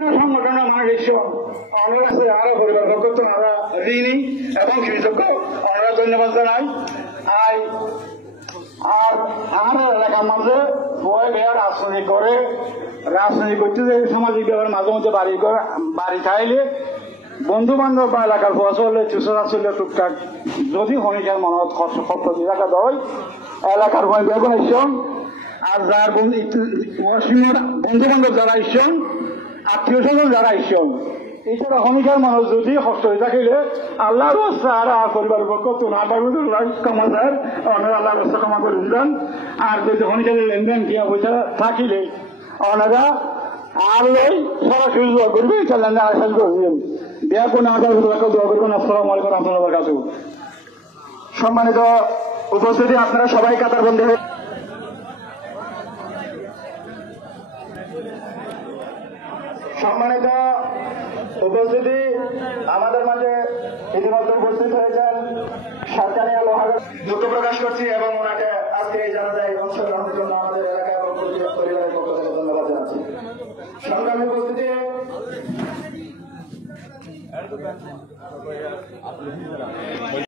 সংগঠনের মানুষ এসব আমার কাছে আরো পরিবার পক্ষ ওনারা ঋণী এবং কৃতজ্ঞ, ওনারা ধন্যবাদ জানাই। আর আমার এলাকার মাঝে বয়ে গিয়ে রাজনীতি করতে যে সামাজিক ব্যাপার মাঝে মধ্যে বাড়ি খাইলে বন্ধু বান্ধব বা এলাকার ফসলে চুষরা চলে টুকটাক যদি হনিকার মনত খরচ এলাকা দেয় এলাকার বেগুন ইসন আর যার বন্ধু বান্ধব যারা ইসন আত্মীয় স্বজন যারা ইসন এইটা হনিকার মানুষ যদি কষ্ট হয়ে থাকিলে আল্লাহর রাস্তা আর পরিবারের পক্ষ তো না ক্ষমা যায় আল্লাহর রাস্তা ক্ষমা করে দিলেন। আর যদি হনিকারের লেনদেন কিয়া পয়সা থাকিলে ওনারা আর সরাসরি দোয়া করবে এটা লেনদেন আসান করবেন। বিয়া কোনো আদার দোয়া করবেন। আসসালামু আলাইকুম রহমতুল্লাহ বারাকাতুহু। সম্মানিত উপস্থিতি, আপনারা সবাই কাতারবন্দী হয়ে সম্মানিত উপস্থিতি, আমাদের মাঝে ইতিমধ্যে উপস্থিত হয়েছেন সরকারি লোহার দুঃখ প্রকাশ করছি এবং ওনাকে আজকে এই জানাজায় অংশগ্রহণের জন্য আমাদের এলাকা এবং পরিবারের পক্ষ থেকে ধন্যবাদ জানাচ্ছি। সংগ্রামী উপস্থিতি